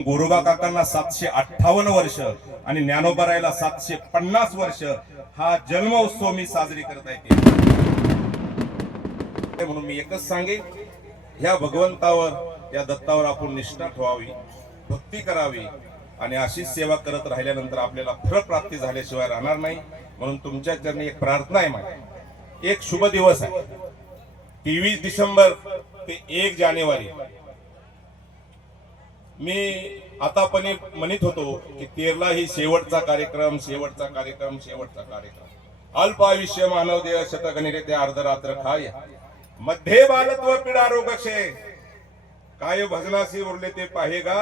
गोरोबा काकांना 758 वर्ष आणि ज्ञानोबरायला 750 वर्ष हा जन्म उत्सव मी साजरी करत आहे। म्हणून मी एकच सांगेन, ह्या भगवंतावर, या दत्तावर आपण निष्ठा ठेवावी, भक्ती करावी आणि अशीच सेवा करत राहिल्यानंतर आपल्याला फलप्राप्ती झाल्याशिवाय राहणार नाही। म्हणून तुमच्या चरणी एक प्रार्थना आहे माझी। एक शुभ दिवस आहे 23 डिसेंबर ते 1 जानेवारी। मी आतापणे म्हणत होतो की 13ला ही शेवटचा कार्यक्रम, शेवटचा कार्यक्रम, शेवटचा कार्यक्रम। अल्प आयुष्य मानव देह शतगणिरे ते अर्धरात्र खाय, मध्ये बालत्व पीडा रोगक्षय, काय भजनाशी उरले ते पाहेगा।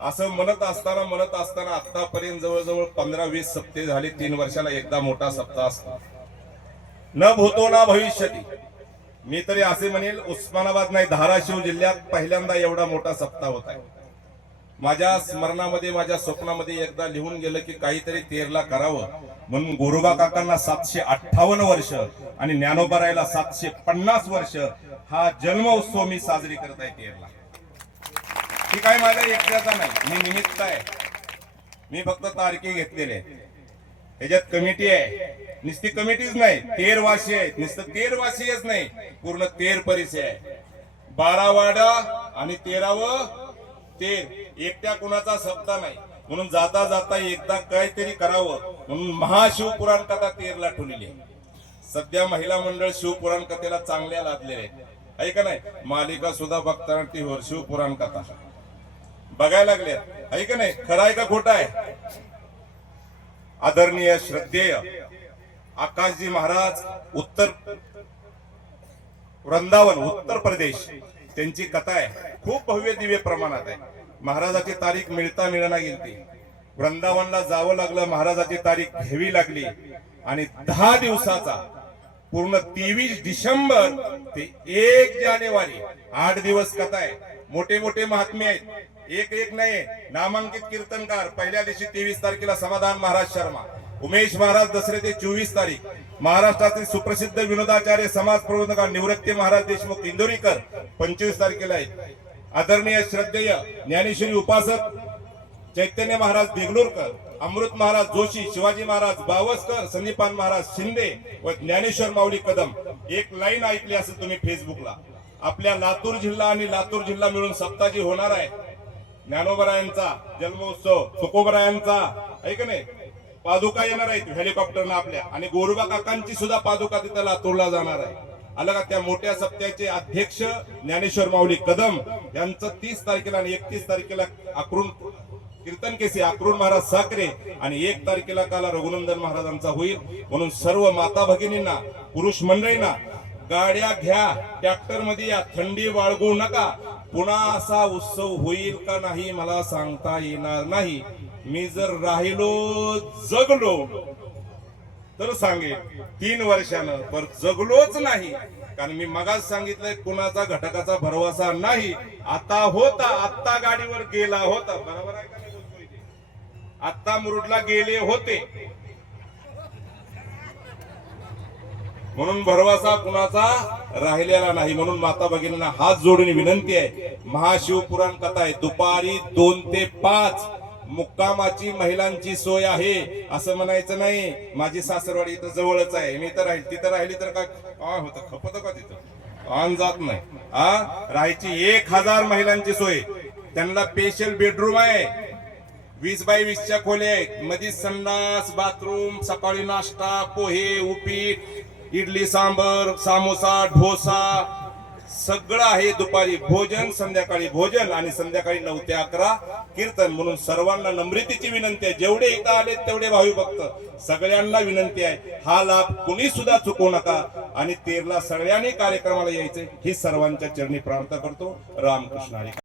असं म्हणत असताना आतापर्यंत जवळजवळ 15-20 सप्ते झाले। 3 वर्षाला एकदा मोठा सप्ताह असतो, न भूतो ना भविष्यती। मी तरी असे म्हणेल, उस्मानाबाद नाही, धाराशिव जिल्ह्यात पहिल्यांदा एवढा मोठा सप्ताह होत आहे। माझ्या स्मरणामध्ये, माझ्या स्वप्नामध्ये एकदा लिहून गेलं की काहीतरी 13ला करावं। म्हणून गोरोबा काकांना 758 वर्ष आणि ज्ञानोबरायला 750 वर्ष हा जन्म उत्सव मी साजरी करत आहे 13ला। ही काय माझ्या एकट्याचा नाही, मी निमित्त आहे। मी फक्त तारखे घेतलेले, ह्याच्यात कमिटी आहे। नुसती कमिटीच नाही, 13 वाशी आहेत। नुसतं 13 वाशीच नाही, पूर्ण 13 परिचय आहे। 12 वाडा आणि 13व 13, एकट्या कुणाचा सप्ताह नाही। म्हणून जाता जाता एकदा काहीतरी करावं म्हणून महाशिवपुराण कथा 13ला ठेवलेली आहे। सध्या महिला मंडळ शिवपुराण कथेला चांगल्या लादलेले आहेत, आहे का नाही? मालिका सुद्धा बघताना ती शिवपुराण कथा बघायला लागले, आहे का नाही? खरं आहे का खोटं आहे? आदरणीय श्रद्धेय आकाशजी महाराज, उत्तर वृंदावन, उत्तर प्रदेश, त्यांची कथा आहे। खूप भव्य दिव्य प्रमाणात आहे। महाराजाची तारीख मिळता मिळना गेली, वृंदावनला जावं लागलं, महाराजाची तारीख घ्यावी लागली आणि 10 दिवसाचा पूर्ण 23 डिसेंबर ते 1 जानेवारी 8 दिवस कथा आहे। मोठे मोठे महात्मे आहेत, एक नाही। नामांकित कीर्तनकार पहिल्या दिवशी 23 तारखेला समाधान महाराज शर्मा, उमेश महाराज दसरे ते 24 तारीख, महाराष्ट्रातील सुप्रसिद्ध विनोदाचार्य समाज प्रबोधक निवृत्ती महाराज देशमुख इंदोरीकर 25 तारखेला आहेत। आदरणीय श्रद्धेय ज्ञानेश्वरी उपासक चैतन्य महाराज देगलूरकर, अमृत महाराज जोशी, शिवाजी महाराज बावस्कर, संदीपान महाराज शिंदे व ज्ञानेश्वर माऊली कदम। एक लाईन ऐकली असेल तुम्ही फेसबुकला, आपल्या लातूर जिल्हा आणि लातूर जिल्हा मिळून सप्ताह होणार आहे। ज्ञानोबरायांचा जन्मोत्सव, तुकोबरायांचा, ऐक नाही, पादुका येणार आहेत हेलिकॉप्टरनं आपल्या, आणि गोरोबा काकांची सुद्धा पादुका तिथे लातूरला जाणार आहे। आलं का? त्या मोठ्या सप्त्याचे अध्यक्ष ज्ञानेश्वर माऊली कदम यांचं 30 तारखेला आणि 31 तारखेला अक्रूण कीर्तन केसे अक्रूण महाराज साखरे आणि 1 तारखेला काला रघुनंदन महाराजांचा होईल। म्हणून सर्व माता भगिनींना, पुरुष मंडळींना गाड्या घ्या, ट्रॅक्टर मध्ये या, थंडी बाळगू नका। पुन्हा असा उत्सव होईल का नाही मला सांगता येणार नाही। मी जर राहिलो, जगलो तर सांगेन 3 वर्षानं, पर जगलोच नाही, कारण मी मगाच सांगितलंय कुणाचा घटकाचा भरवसा नाही। आता होता, आता गाडीवर गेला होता, बरोबर आहे का नाही? आता मुरुडला गेले होते, म्हणून भरवसा कुणाचा राहिलेला नाही। म्हणून माता भगिनींना हात जोडून विनंती आहे, महाशिवपुराण कथा आहे, दुपारी 2 ते 5 मुक्कामाची महिलांची सोय आहे। असं म्हणायचं नाही माझी सासरवाडी इथं जवळच आहे, मी तर राहील, तिथं राहिली तर काय होतं, खपत का तिथं? आण जात नाही। राहायची 1000 महिलांची सोय, त्यांना स्पेशल बेडरूम आहे, 20 बाय 20च्या खोल्या आहेत, मध्ये संडास, बाथरूम, सकाळी नाश्ता, पोहे, उपीट, इडली सांबर, सामोसा, डोसा सगळं आहे। दुपारी भोजन, संध्याकाळी भोजन आणि संध्याकाळी 9 ते 11 कीर्तन। म्हणून सर्वांना नम्रतेची विनंती आहे, जेवढे इथं आले तेवढे भावी भक्त सगळ्यांना विनंती आहे, हा लाभ कुणी सुद्धा चुकवू नका आणि 13ला सगळ्यांनी कार्यक्रमाला यायचे ही सर्वांच्या चरणी प्रार्थना करतो। रामकृष्ण हरी।